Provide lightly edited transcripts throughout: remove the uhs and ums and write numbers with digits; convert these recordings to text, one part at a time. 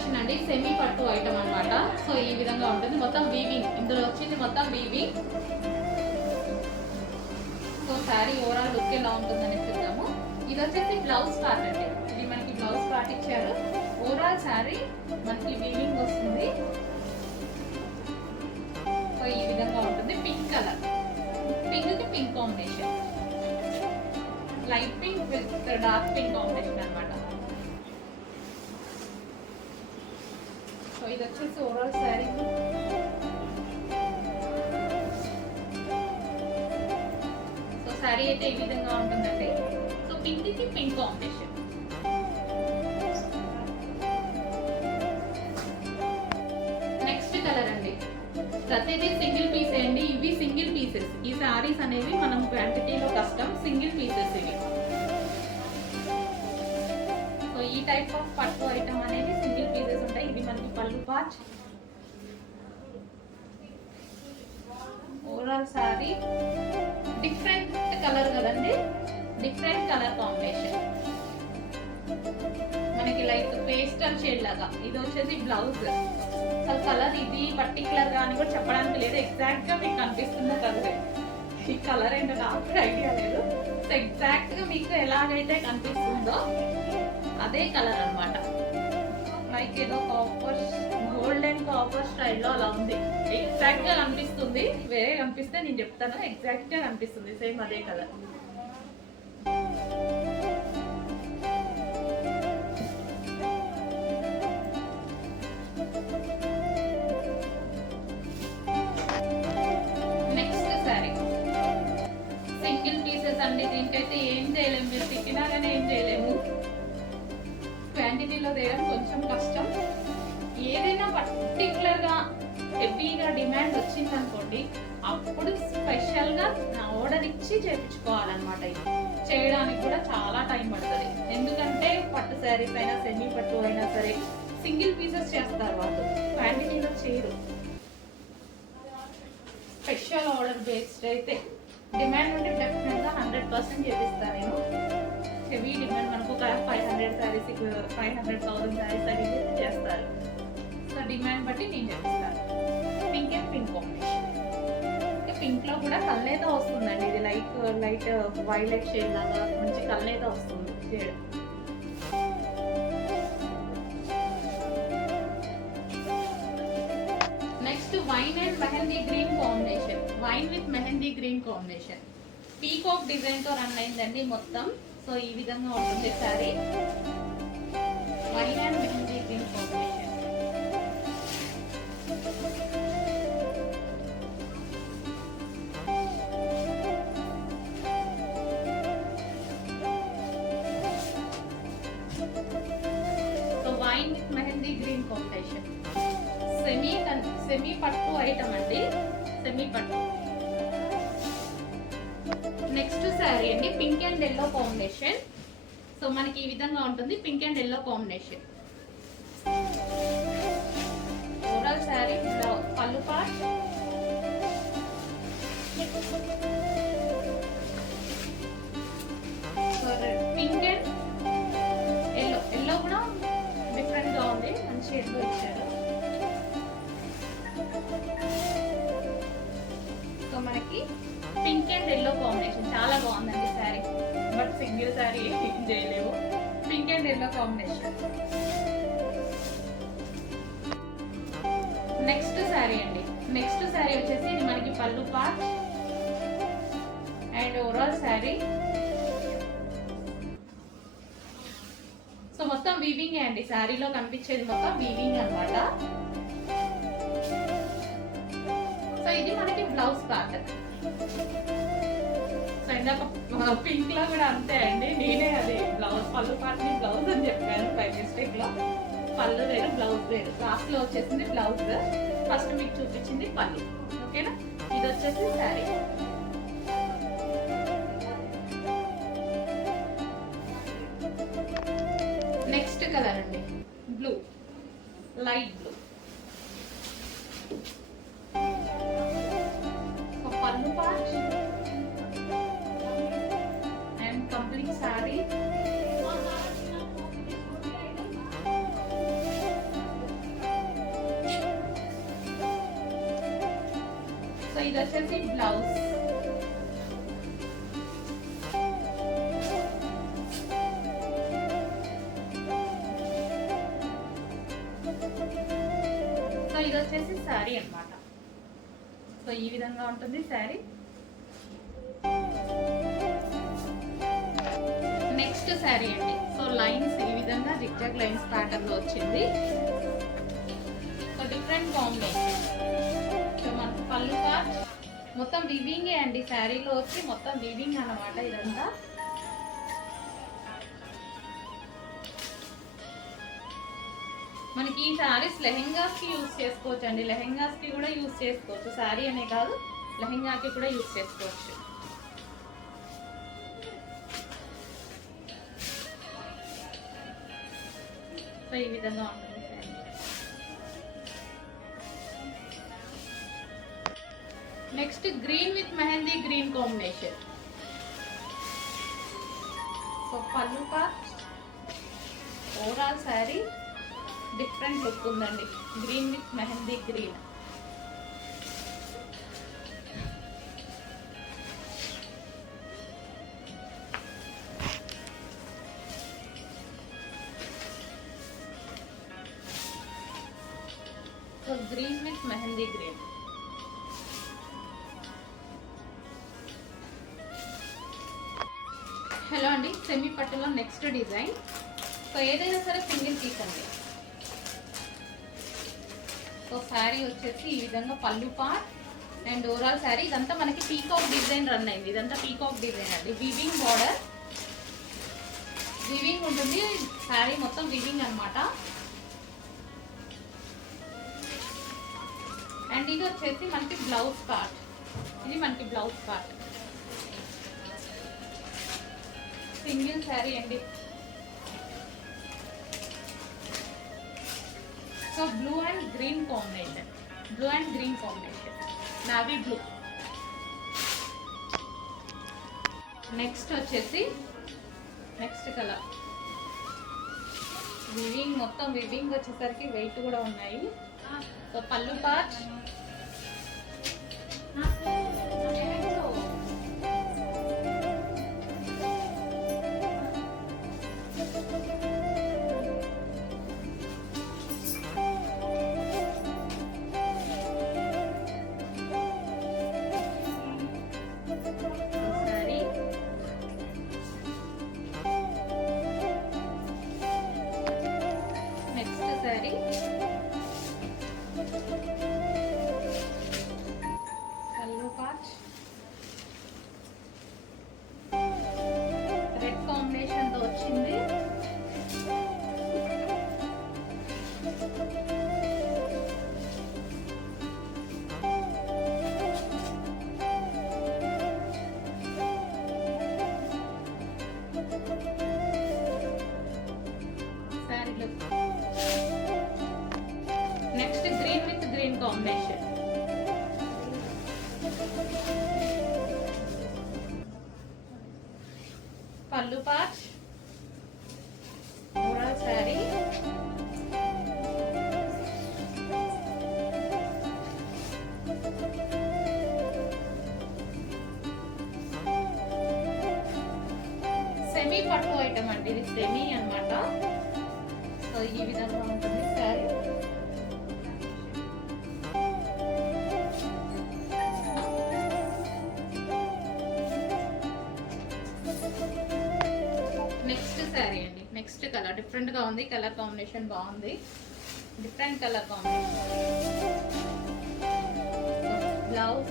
కలెక్షన్ అండి, సెమీ పట్టు ఐటమ్ అన్నమాట. సో ఈ విధంగా ఉంటుంది, మొత్తం వీవింగ్. ఇందులో వచ్చింది మొత్తం weaving. So sari overall look ఎలా ఉంటుందని చూద్దాము. ఇది వచ్చేసి బ్లౌజ్ పార్ట్ అండి, ఇది మనకి బ్లౌజ్ పార్ట్ ఇచ్చారు. ఓవరాల్ శారీ మనకి వీవింగ్ వస్తుంది. సో ఈ విధంగా ఉంటుంది. పింక్ కలర్, పింక్ కి pink combination, light pink with dark pink combination అన్నమాట. సో ఇది వచ్చేసి ఓవరాల్ శారీ. సో శారీ అయితే ఈ విధంగా ఉంటుందండి. సో పింక్ కి పింక్ కాంబినేషన్. నెక్స్ట్ కలర్ అండి, ప్రతిదీ సింగిల్ పీస్ అండి. ఇవి సింగిల్ పీసెస్. ఈ శారీస్ అనేవి మనం క్వాంటిటీలో కష్టం, సింగిల్ పీసెస్ ఇవి. సో ఈ టైప్ ఆఫ్ పట్టు ఐటమ్ అనేది సింగిల్ పీసెస్ ఉంటాయి. ఇది మనకి పళ్ళు part. Overall sari different colour కదండి, డిఫరెంట్ కలర్ కాంబినేషన్. మనకి లైక్ పేస్టల్ షేడ్ లాగా. ఇది వచ్చేసి బ్లౌజ్. అసలు కలర్ ఇది పర్టికులర్ గా అని కూడా చెప్పడానికి లేదు, ఎగ్జాక్ట్ గా మీకు కనిపిస్తుందో కలర్. ఈ కలర్ ఏంటో నాకు ఐడియా లేదు. సో ఎగ్జాక్ట్ గా మీకు ఎలాగైతే కనిపిస్తుందో అదే కలర్ అన్నమాట. లైక్ ఏదో కాపర్, గోల్డెన్ కాపర్ స్టైల్లో అలా ఉంది. ఎగ్జాక్ట్ గా కనిపిస్తుంది. వేరే కనిపిస్తే నేను చెప్తాను, ఎగ్జాక్ట్ గా కనిపిస్తుంది సేమ్ అదే colour. Next sari single pieces అండి. దీనికైతే ఏం చేయలేము, మీరు తిట్టినా కానీ ఏం చేయలేము. క్వాంటిటీలో తేయడం కొంచెం కష్టం. ఏదైనా పర్టికులర్ గా హెవీగా డిమాండ్ వచ్చింది అనుకోండి, అప్పుడు స్పెషల్ గా ఆర్డర్ ఇచ్చి చేయించుకోవాలన్నమాట. ఇది చేయడానికి కూడా చాలా టైం పడుతుంది. ఎందుకంటే పట్టు శారీస్ అయినా సెమీ పట్టు అయినా సరే సింగిల్ పీసెస్ చేస్తారు వాళ్ళు, క్వాంటిటీలో చేయరు. స్పెషల్ ఆర్డర్ బేస్డ్ అయితే డిమాండ్ ఉంటే డెఫినెట్ గా 100% చేపిస్తాను నేను. హెవీ డిమాండ్ మనకు ఒక 500 శారీస్, 500,000 శారీస్ అని చేస్తారు. సో డిమాండ్ బట్టి నేను చేపిస్తాను. Pink and pink combination. Pink లో కూడా కల్నేత వస్తుందండి. ఇది లైట్ వైలెట్ షేడ్ లాగా మంచి కల్నేత వస్తుంది shade. Next wine and mehndi green combination. Wine with mehndi green combination. Peacock design తో రన్ అయిందండి మొత్తం. సో ఈ విధంగా ఉంటుంది sari. Wine and mehndi green combination. So wine with mehndi green combination. Semi పట్టు ఐటమ్ అండి, సెమీ పట్టు. నెక్స్ట్ శారీ అండి, pink and yellow combination. So మనకి ఈ విధంగా ఉంటుంది, pink and yellow combination. Overall sari పళ్ళు part. Pink and yellow. Yellow కూడా డిఫరెంట్ గా ఉంది, మంచి ఎల్లో ఇచ్చారు. సో మనకి పింక్ అండ్ ఎల్లో కాంబినేషన్ చాలా బాగుందండి శారీ. బట్ సింగిల్ శారీ ఏం చేయలేవు, pink and yellow combination. Next sari అండి, నెక్స్ట్ శారీ వచ్చేసి ఇది మనకి పళ్ళు పార్ట్ అండ్ ఓవరాల్ శారీ. సో మొత్తం వీవింగ్ అండి, శారీలో కనిపించేది మొత్తం వీవింగ్ అన్నమాట. సో ఇది మనకి బ్లౌజ్ పార్ట్. సో ఇందాక పింక్ లో కూడా అంతే అండి, నేనే అది బ్లౌజ్ పళ్ళు పార్ట్ ని బ్లౌజ్ అని చెప్పాను బై మిస్టేక్ లో. పళ్ళు వేరు బ్లౌజ్ వేరు. లాస్ట్ లో వచ్చేసింది బ్లౌజ్, ఫస్ట్ మీకు చూపించింది పళ్ళు. ఓకేనా, ఇది వచ్చేసి శారీ. నెక్స్ట్ కలర్ అండి బ్లూ, లైట్ బ్లూ. పళ్ళు పార్ట్ అండ్ కంప్లీట్ శారీ. ఇది వచ్చేసి బ్లౌజ్. సో ఇది వచ్చేసి శారీ అన్నమాట. సో ఈ విధంగా ఉంటుంది శారీ. నెక్స్ట్ శారీ అండి. సో లైన్స్ ఈ విధంగా జిగ్జాగ్ లైన్స్ ప్యాటర్న్ లో వచ్చింది. So different combination. సో మనకు పళ్ళు పార్ట్ మొత్తం వివింగే అండి. శారీలో వచ్చి మొత్తం వివింగ్ అన్నమాట ఇదంతా. మనకి ఈ శారీస్ లెహెంగాస్ కి యూజ్ చేసుకోవచ్చు అండి. లెహెంగాస్ కి కూడా యూజ్ చేసుకోవచ్చు. శారీ అనే కాదు, లెహెంగాకి కూడా యూజ్ చేసుకోవచ్చు. సో ఈ విధంగా ఉంటుంది sari. Next green with mehndi green combination. So పళ్ళు part overall sari different look ఉందండి. Green with mehndi green. So green with mehndi green. Hello అండి, సెమీ పట్టులో నెక్స్ట్ డిజైన్. సో ఏదైనా సరే సింగిల్ పీస్ అండి. సో శారీ వచ్చేసి ఈ విధంగా పళ్ళు పార్ట్ అండ్ ఓవరాల్ శారీ. ఇదంతా మనకి పీకాక్ డిజైన్ రన్ అయింది. ఇదంతా పీకాక్ డిజైన్ అండి. వివింగ్ బార్డర్, వివింగ్ ఉంటుంది. శారీ మొత్తం వివింగ్ అన్నమాట. అండ్ ఇది వచ్చేసి మనకి బ్లౌజ్ పార్ట్. ఇది మనకి బ్లౌజ్ పార్ట్. సింగిల్ శారీ అండి. So blue and green combination. Blue and green combination. Navy blue. Next వచ్చేసి నెక్స్ట్ కలర్. వివింగ్ మొత్తం వివింగ్ వచ్చేసరికి వెయిట్ కూడా ఉన్నాయి. సో పళ్ళు పార్ట్ రెడ్ కాంబినేషన్ తో వచ్చింది. శారీలో next green with green combination. పళ్ళు పార్ట్ ఓవరాల్ శారీ. సెమీ పట్టు ఐటమ్ అండి. ఇది సెమీ అన్నమాట. సో ఈ విధంగా ఉంటుంది శారీ. నెక్స్ట్ శారీ అండి. నెక్స్ట్ కలర్ డిఫరెంట్ గా ఉంది. కలర్ కాంబినేషన్ బాగుంది. Different colour combination. Blouse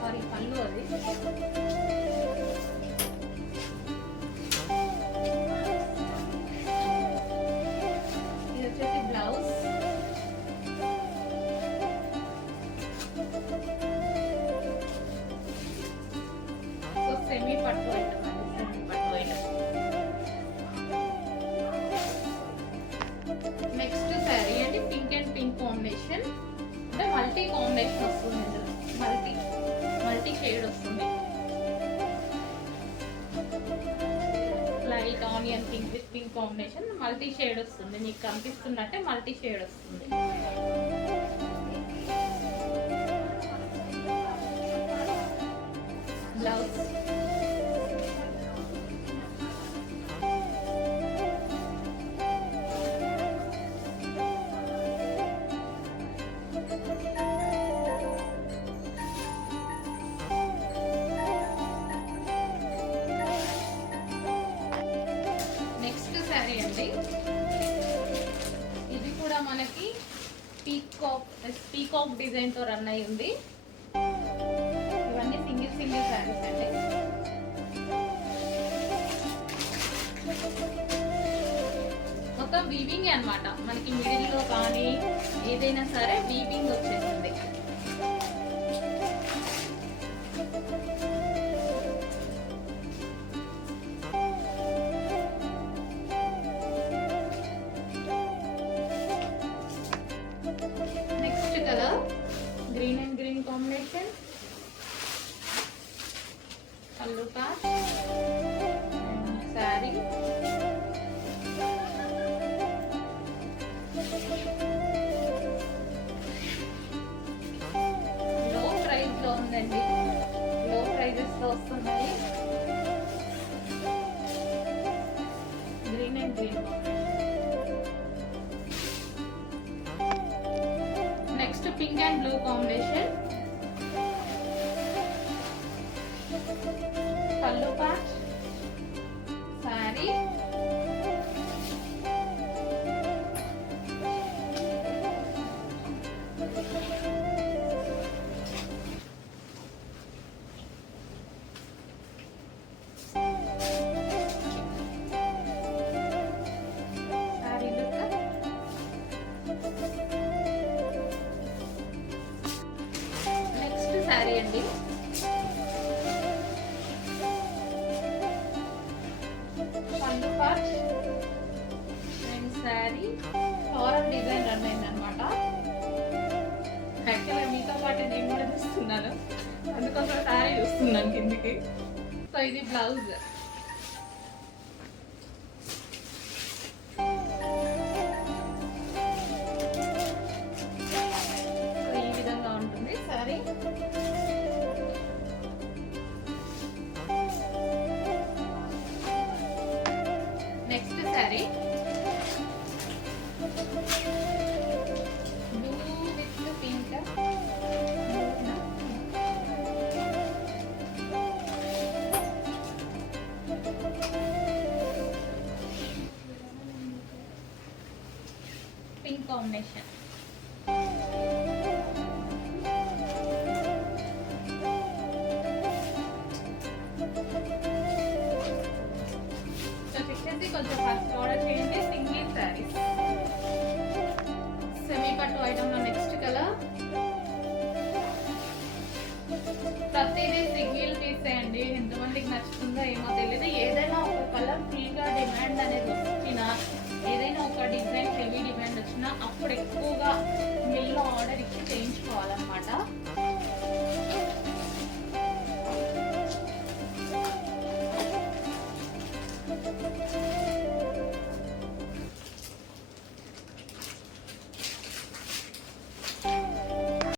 sorry పళ్ళు అది. ఇది వచ్చేసి బ్లౌజ్. సో సెమీ పట్టు ఐటమ్ అండి. సెమీ పట్టు ఐటమ్. నెక్స్ట్ శారీ అండి. Pink and pink combination. అంటే మల్టీ కాంబినేషన్ వస్తుంది. ఇందులో మల్టీ షేడ్ వస్తుంది. Light onion pink with pink combination multi shade వస్తుంది. మీకు కనిపిస్తున్నట్టే మల్టీ షేడ్ వస్తుంది. బ్లౌజ్. నెక్స్ట్ శారీ అండి, ఇది కూడా మనకి పీకాక్ డిజైన్ తో రన్ అయి ఉంది. ఇవన్నీ సింగిల్ శారీస్ అండి. మొత్తం వీవింగ్ అన్నమాట, మనకి మిడిల్ లో కానీ ఏదైనా సరే వీవింగ్ వచ్చేస్తుంది. Next colour green and green combination, పళ్ళు ప్యాచ్ శారీ. లో ప్రైస్ లో ఉందండి, లో ప్రైజెస్ లో వస్తున్నాయి. Green and green next pink and blue combination, పళ్ళు patch sari. Sari look. Next sari అండి, పళ్ళు patch and sari. Floral design run అయింది అనమాట. యాక్చువల్గా మీతో పాటు నేను కూడా చూస్తున్నాను, అందుకోసం శారీ చూస్తున్నాను కిందికి. సో ఇది బ్లౌజ్. ఈ విధంగా ఉంటుంది శారీ. నెక్స్ట్ sari blue with pink. Pink combination. కొంచెం ఫస్ట్ ఆర్డర్ చేయండి. సింగిల్ శారీస్, సెమీ పట్టు ఐటమ్ లో నెక్స్ట్ కలర్. ప్రతిదీ సింగిల్ పీస్ అండి, ఎంతమందికి నచ్చుతుందో ఏమో తెలియదు. ఏదైనా ఒక కలర్ ఫుల్ గా డిమాండ్ అనేది వచ్చినా, ఏదైనా ఒక డిజైన్ హెవీ డిమాండ్ వచ్చినా అప్పుడు ఎక్కువగా మిల్లో ఆర్డర్ ఇచ్చి చేయించుకోవాలన్నమాట.